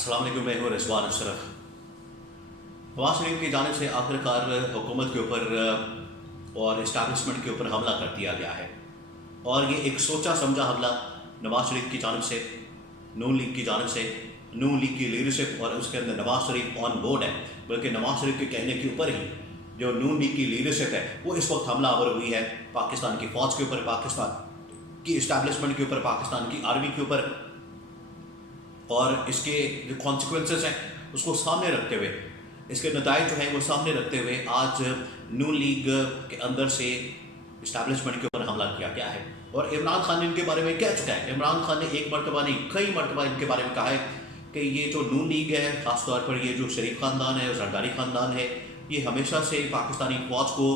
अस्सलाम वालेकुम, मैं हूँ रिजवान अशरफ। नवाज शरीफ की जानिब से आखिरकार हुकूमत के ऊपर और इस्टेब्लिशमेंट के ऊपर हमला कर दिया गया है, और ये एक सोचा समझा हमला नवाज शरीफ की जानिब से, नून लीग की जानिब से, नून लीग की लीडरशिप और उसके अंदर नवाज शरीफ ऑन बोर्ड है। बल्कि नवाज शरीफ के कहने के ऊपर ही जो नून लीग की लीडरशिप है वो इस वक्त हमलावर हुई है पाकिस्तान की फ़ौज के ऊपर, पाकिस्तान की इस्टेब्लिशमेंट के ऊपर, पाकिस्तान की आर्मी के ऊपर। और इसके जो कॉन्सिक्वेंसेस हैं उसको सामने रखते हुए, इसके नताइज जो हैं वो सामने रखते हुए आज नून लीग के अंदर से इस्टेब्लिशमेंट के ऊपर हमला किया गया है। और इमरान खान ने इनके बारे में कह चुका है। इमरान खान ने एक मरतबा नहीं कई मरतबा इनके बारे में कहा है कि ये जो नून लीग है, ख़ासतौर पर ये जो शरीफ ख़ानदान है, जरदारी ख़ानदान है, ये हमेशा से पाकिस्तानी फ़ौज को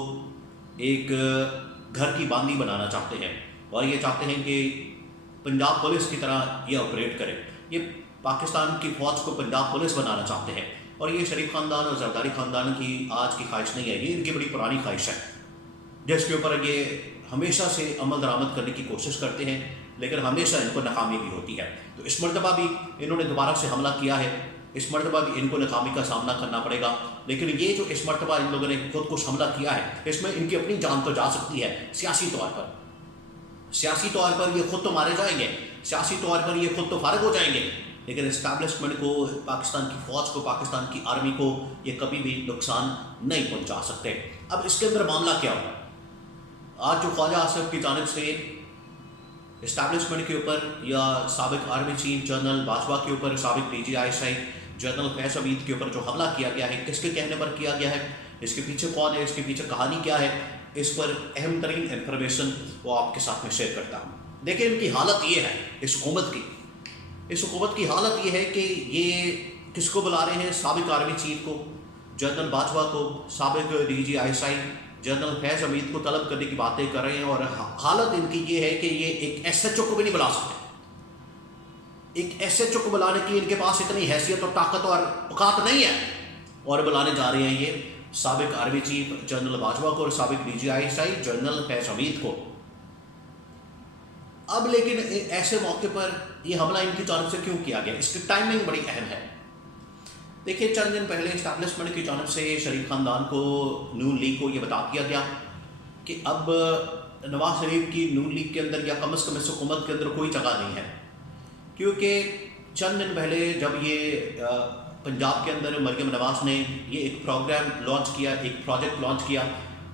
एक घर की बांदी बनाना चाहते हैं, और ये चाहते हैं कि पंजाब पुलिस की तरह ये ऑपरेट करे। ये पाकिस्तान की फ़ौज को पंजाब पुलिस बनाना चाहते हैं, और ये शरीफ ख़ानदान और जरदारी ख़ानदान की आज की ख्वाहिश नहीं है, ये इनकी बड़ी पुरानी ख्वाहिश है जिसके ऊपर ये हमेशा से अमल दरामद करने की कोशिश करते हैं, लेकिन हमेशा इनको नाकामी भी होती है। तो इस मरतबा भी इन्होंने दोबारा से हमला किया है, इस मरतबा भी इनको नाकामी का सामना करना पड़ेगा। लेकिन ये जो इस मरतबा इन लोगों ने खुद कुछ हमला किया है, इसमें इनकी अपनी जान तो जा सकती है। सियासी तौर पर ये खुद तो मारे जाएंगे, सियासी तौर पर ये खुद तो फारग हो जाएंगे, लेकिन इस्टेब्लिशमेंट को, पाकिस्तान की फ़ौज को, पाकिस्तान की आर्मी को ये कभी भी नुकसान नहीं पहुंचा सकते। अब इसके अंदर मामला क्या होगा? आज जो ख्वाजा आसिफ की जानिब से इस्टेब्लिशमेंट के ऊपर या साबिक आर्मी चीफ जनरल बाजवा के ऊपर, साबिक DGI जनरल फैज़ हमीद के ऊपर जो हमला किया गया है, किसके कहने पर किया गया है, इसके पीछे कौन है, इसके पीछे कहानी क्या है, इस पर अहम तरीन इन्फॉर्मेशन वो आपके साथ में शेयर करता हूँ। देखिए, इनकी हालत ये है, इस हुकूमत की हालत ये है कि ये किसको बुला रहे हैं? साबिक आर्मी चीफ को, जनरल बाजवा को, साबिक DGI जनरल फैज़ हमीद को तलब करने की बातें कर रहे हैं। और हालत इनकी ये है कि ये एक SHO को भी नहीं बुला सकते। एक SHO को बुलाने की इनके पास इतनी हैसियत और ताकत और औकात नहीं है, और बुलाने जा रहे हैं ये साबिक आर्मी चीफ जनरल बाजवा को और साबिक DGI जनरल फैज़ हमीद को। अब लेकिन ऐसे मौके पर ये हमला इनकी जानब से क्यों किया गया? इसकी टाइमिंग बड़ी अहम है। देखिए, चंद दिन पहले इस्टेब्लिशमेंट की जानब से शरीफ ख़ानदान को, नून लीग को ये बता दिया गया कि अब नवाज शरीफ की नून लीग के अंदर या कम से कम इस हुकूमत के अंदर कोई जगह नहीं है, क्योंकि चंद दिन पहले जब ये पंजाब के अंदर मरियम नवाज ने ये एक प्रोग्राम लॉन्च किया, एक प्रोजेक्ट लॉन्च किया,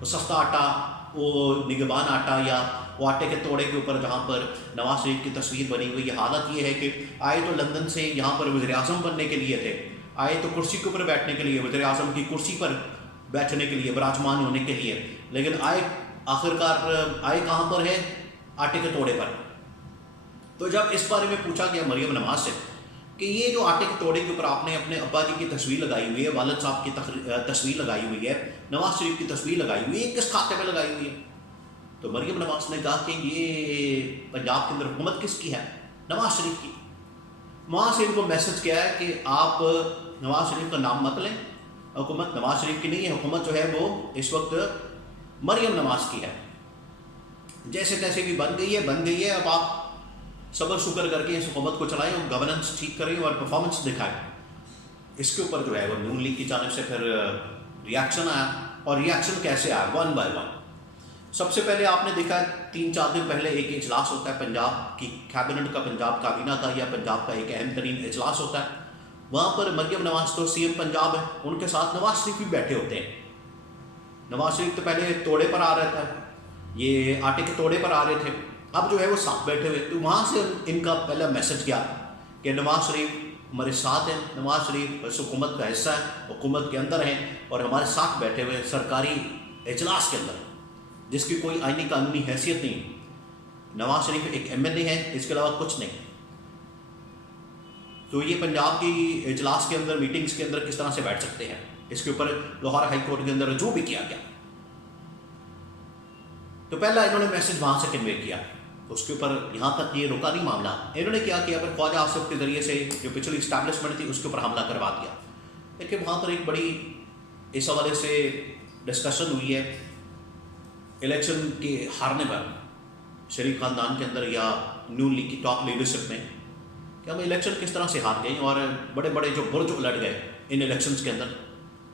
वो सस्ता आटा, वो निगहबान आटा, या वो आटे के तोड़े के ऊपर जहाँ पर नवाज शरीफ की तस्वीर बनी हुई है। हालत ये है कि आए तो लंदन से यहाँ पर वज़ीर-ए-आज़म बनने के लिए थे, आए तो कुर्सी के ऊपर बैठने के लिए, वज़ीर-ए-आज़म की कुर्सी पर बैठने के लिए, विराजमान होने के लिए, लेकिन आए आखिरकार आए कहाँ पर है? आटे के तोड़े पर। तो जब इस बारे में पूछा गया मरियम नवाज से कि ये जो आटे के तोड़े के ऊपर आपने अपने अब्बा जी की तस्वीर लगाई हुई है, वालिद साहब की तस्वीर लगाई हुई है, नवाज शरीफ की तस्वीर लगाई हुई है, किस खाते में लगाई हुई है? तो मरियम नवाज ने कहा कि ये पंजाब के अंदर हुकूमत किसकी है? नवाज शरीफ की। वहाँ से इनको मैसेज किया है कि आप नवाज शरीफ का नाम मत लें, हुकूमत नवाज शरीफ की नहीं है, हुकूमत जो है वो इस वक्त मरियम नवाज की है। जैसे तैसे भी बन गई है, अब आप सब्र शुक्र करके इस हुकूमत को चलाएं और गवर्नेंस ठीक करें और परफॉर्मेंस दिखाएं। इसके ऊपर जो है वो नून लीग की जानिब से फिर रिएक्शन आया, और रिएक्शन कैसे आया? One by one. सबसे पहले आपने देखा 3-4 दिन पहले एक इजलास होता है पंजाब की कैबिनेट का, पंजाब काबीना का, या पंजाब का एक अहम तरीन इजलास होता है। वहाँ पर मरियम नवाज तो CM पंजाब है, उनके साथ नवाज शरीफ भी बैठे होते हैं। नवाज शरीफ तो पहले तोड़े पर आ रहा था, ये आटे के तोड़े पर आ रहे थे, अब जो है वो साथ बैठे हुए। तो वहाँ से इनका पहला मैसेज गया कि नवाज शरीफ हमारे साथ हैं, नवाज शरीफ इस हुकूमत का हिस्सा है, हुकूमत के अंदर हैं और हमारे साथ बैठे हुए सरकारी इजलास के अंदर, जिसकी कोई आईनी कानूनी हैसियत नहीं। नवाज शरीफ एक MLA है, इसके अलावा कुछ नहीं। तो ये पंजाब की इजलास के अंदर, मीटिंग्स के अंदर किस तरह से बैठ सकते हैं? इसके ऊपर लाहौर हाई कोर्ट के अंदर रजू भी किया गया। तो पहला इन्होंने मैसेज वहाँ से कन्वे किया, उसके ऊपर यहाँ तक ये रुका नहीं मामला। इन्होंने क्या किया, फिर ख्वाजा आसिफ के ज़रिए से जो पिछली इस्टेब्लिशमेंट थी उसके ऊपर हमला करवा दिया। लेकिन वहाँ पर एक बड़ी इस हवाले से डिस्कशन हुई है इलेक्शन के हारने पर शरीफ ख़ानदान के अंदर या नून लीग की टॉप लीडरशिप में, کہ ہم الیکشن کس طرح سے ہار گئے اور بڑے بڑے جو برج الٹ گئے ان الیکشنز کے اندر،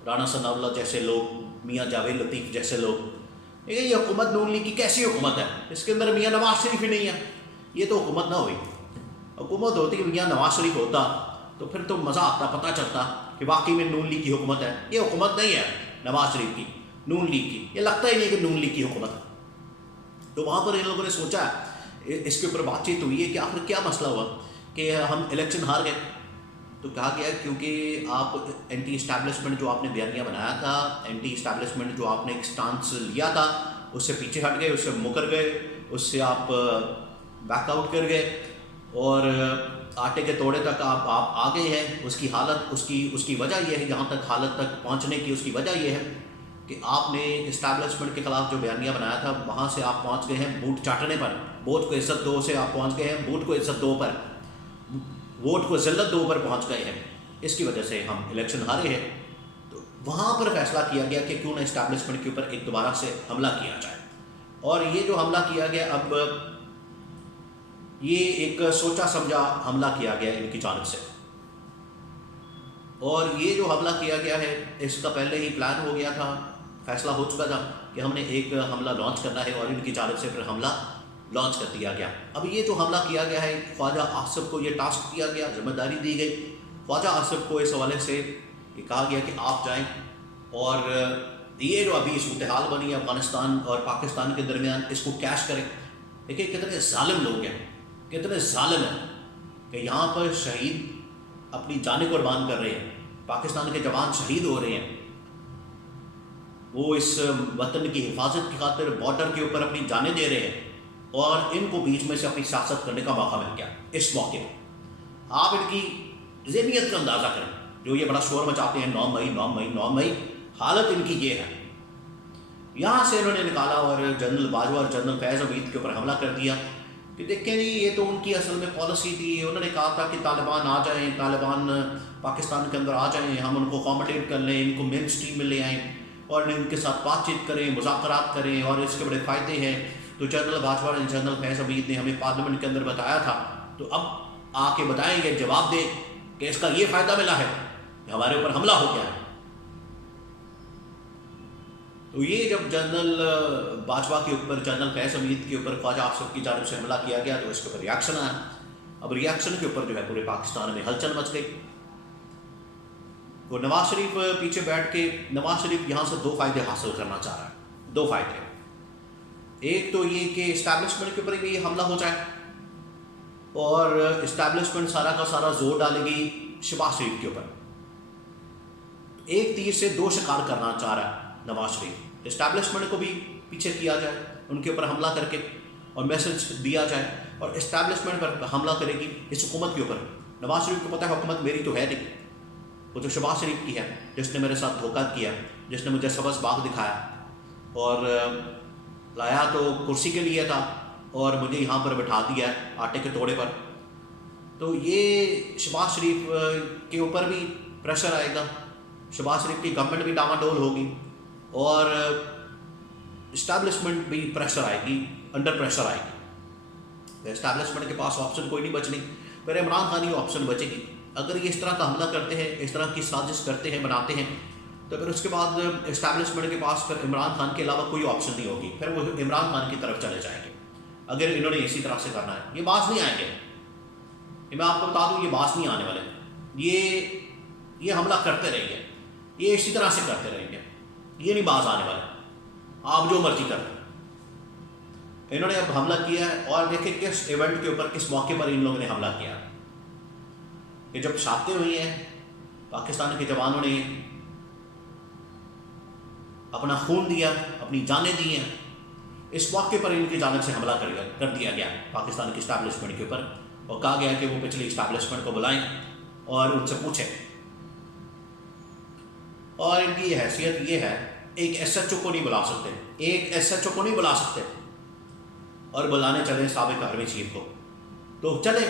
رانا ثناء اللہ جیسے لوگ، میاں جاوید لطیف جیسے لوگ. یہ حکومت نون لیگ کی کیسی حکومت ہے؟ اس کے اندر میاں نواز شریف ہی نہیں ہے. یہ تو حکومت نہ ہوئی. حکومت ہوتی میاں نواز شریف ہوتا تو پھر تو مزہ آتا، پتہ چلتا کہ واقعی میں نون لیگ کی حکومت ہے. یہ حکومت نہیں ہے نواز شریف کی، نون لیگ کی. یہ لگتا ہی نہیں کہ نون لیگ کی حکومت ہے. تو وہاں پر ان لوگوں نے سوچا، اس کے اوپر بات چیت ہوئی ہے کہ آخر کیا مسئلہ ہوا کہ ہم الیکشن ہار گئے. تو کہا گیا کیونکہ آپ اینٹی اسٹیبلشمنٹ جو آپ نے بیانیہ بنایا تھا، اینٹی اسٹیبلشمنٹ جو آپ نے ایک سٹانس لیا تھا، اس سے پیچھے ہٹ گئے، اس سے مکر گئے، اس سے آپ بیک آؤٹ کر گئے اور آٹے کے توڑے تک آپ آ گئے ہیں. اس کی حالت، اس کی وجہ یہ ہے، جہاں تک حالت تک پہنچنے کی اس کی وجہ یہ ہے کہ آپ نے اسٹیبلشمنٹ کے خلاف جو بیانیہ بنایا تھا وہاں سے آپ پہنچ گئے ہیں بوٹ چاٹنے پر. ووٹ کو عزت دو سے آپ پہنچ گئے ہیں بوٹ کو عزت دو پر، ووٹ کو ذلت دو پر پہنچ گئے ہیں. اس کی وجہ سے ہم الیکشن ہارے ہیں. تو وہاں پر فیصلہ کیا گیا کہ کیوں نہ اسٹیبلشمنٹ کے اوپر ایک دوبارہ سے حملہ کیا جائے. اور یہ جو حملہ کیا گیا، اب یہ ایک سوچا سمجھا حملہ کیا گیا ان کی جانب سے. اور یہ جو حملہ کیا گیا ہے اس کا پہلے ہی پلان ہو گیا تھا، فیصلہ ہو چکا تھا کہ ہم نے ایک حملہ لانچ کرنا ہے اور ان کی جانب سے پھر حملہ لانچ کر دیا گیا. اب یہ جو حملہ کیا گیا ہے، خواجہ آصف کو یہ ٹاسک دیا گیا، ذمہ داری دی گئی. خواجہ آصف کو اس حوالے سے یہ کہا گیا کہ آپ جائیں اور یہ جو ابھی صورتحال بنی ہے افغانستان اور پاکستان کے درمیان، اس کو کیش کریں. دیکھیں کتنے ظالم لوگ ہیں، کتنے ظالم ہیں کہ یہاں پر شہید اپنی جانیں قربان کر رہے ہیں، پاکستان کے جوان شہید ہو رہے ہیں، وہ اس وطن کی حفاظت کی خاطر بارڈر کے اوپر اپنی جانیں دے رہے ہیں، اور ان کو بیچ میں سے اپنی سیاست کرنے کا موقع مل گیا اس موقع میں. آپ ان کی ذہنیت کا اندازہ کریں جو یہ بڑا شور مچاتے ہیں 9 مئی 9 مئی 9 مئی. حالت ان کی یہ ہے. یہاں سے انہوں نے نکالا اور جنرل باجوہ اور جنرل فیض حمید کے اوپر حملہ کر دیا کہ دیکھیں جی یہ تو ان کی اصل میں پالیسی تھی. انہوں نے کہا تھا کہ طالبان آ جائیں، طالبان پاکستان کے اندر آ جائیں، ہم ان کو اکوموڈیٹ کر لیں، ان کو مین اسٹریم میں لے آئیں اور ان کے ساتھ بات چیت کریں، مذاکرات کریں اور اس کے بڑے فائدے ہیں. تو جنرل باجوہ اور جنرل فیض حمید نے ہمیں پارلیمنٹ کے اندر بتایا تھا، تو اب آ کے بتائیں گے، جواب دیں کہ اس کا یہ فائدہ ملا ہے کہ ہمارے اوپر حملہ ہو گیا ہے. تو یہ جب جنرل باجوہ کے اوپر، جنرل فیض حمید کے اوپر خواجہ آصف کی جانب سے حملہ کیا گیا تو اس کے اوپر ریاکشن آیا. اب ریاکشن کے اوپر جو ہے پورے پاکستان میں ہلچل مچ گئی. تو نواز شریف پیچھے بیٹھ کے، نواز شریف یہاں سے 2 فائدے حاصل کرنا چاہ رہا ہے. 2 فائدے. ایک تو یہ کہ اسٹیبلشمنٹ کے اوپر بھی یہ حملہ ہو جائے اور اسٹیبلشمنٹ سارا کا سارا زور ڈالے گی شہباز شریف کے اوپر. ایک تیر سے 2 شکار کرنا چاہ رہا ہے نواز شریف. اسٹیبلشمنٹ کو بھی پیچھے کیا جائے، ان کے اوپر حملہ کر کے اور میسج دیا جائے، اور اسٹیبلشمنٹ پر حملہ کرے گی اس حکومت کے اوپر. نواز شریف کو پتہ ہے حکومت میری تو ہے نہیں، وہ تو شہباز شریف کی ہے جس نے میرے ساتھ دھوکہ کیا، جس نے مجھے سبز باغ دکھایا اور لایا تو کرسی کے لیے تھا اور مجھے یہاں پر بٹھا دیا ہے آٹے کے توڑے پر. تو یہ شہباز شریف کے اوپر بھی پریشر آئے گا، شہباز شریف کی گورنمنٹ بھی ڈاواڈول ہوگی اور اسٹیبلشمنٹ بھی پریشر آئے گی، انڈر پریشر آئے گی. اسٹیبلشمنٹ کے پاس آپشن کوئی نہیں بچنی، پھر عمران خان ہی آپشن بچے گی. اگر یہ اس طرح کا حملہ کرتے ہیں، اس طرح کی سازش کرتے ہیں، بناتے ہیں، تو پھر اس کے بعد اسٹیبلشمنٹ کے پاس پھر عمران خان کے علاوہ کوئی آپشن نہیں ہوگی، پھر وہ عمران خان کی طرف چلے جائیں گے اگر انہوں نے اسی طرح سے کرنا ہے. یہ باز نہیں آئیں گے، میں آپ کو بتا دوں یہ باز نہیں آنے والے. یہ حملہ کرتے رہیں گے، یہ اسی طرح سے کرتے رہیں گے، یہ نہیں باز آنے والے. آپ جو مرضی کریں. انہوں نے اب حملہ کیا ہے اور دیکھیں کس ایونٹ کے اوپر، کس موقع پر ان لوگوں نے حملہ کیا. کہ جب شادیں ہوئی ہیں، پاکستان کے جوانوں نے اپنا خون دیا، اپنی جانیں دی ہیں، اس موقع پر ان کی جانب سے حملہ کر دیا گیا پاکستان کی اسٹیبلشمنٹ کے اوپر، اور کہا گیا کہ وہ پچھلی اسٹیبلشمنٹ کو بلائیں اور ان سے پوچھیں. اور ان کی حیثیت یہ ہے، ایک ایس ایچ او کو نہیں بلا سکتے، ایک ایس ایچ او کو نہیں بلا سکتے اور بلانے چلیں سابق آرمی چیف کو. تو چلے،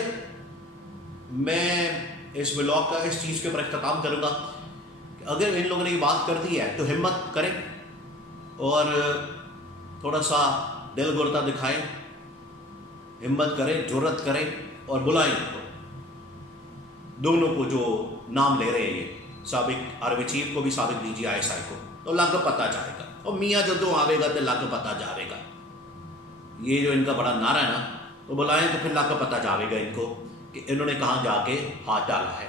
میں اس بلاگ کا اس چیز کے اوپر اختتام کروں گا کہ اگر ان لوگوں نے یہ بات کر دی ہے تو ہمت کریں اور تھوڑا سا دل گردہ دکھائیں، ہمت کریں، جرأت کریں اور بلائیں ان کو. دونوں کو جو نام لے رہے ہیں یہ سابق آرمی چیف کو بھی سابق D G I S I کو، تو لگ پتہ جائے گا، اور میاں جدوں آئے گا تو لگ پتہ جاوے گا. یہ جو ان کا بڑا نعرہ ہے نا، تو بلائیں تو پھر لگ پتہ جاوے گا ان کو کہ انہوں نے کہاں جا کے ہاتھ ڈالا ہے.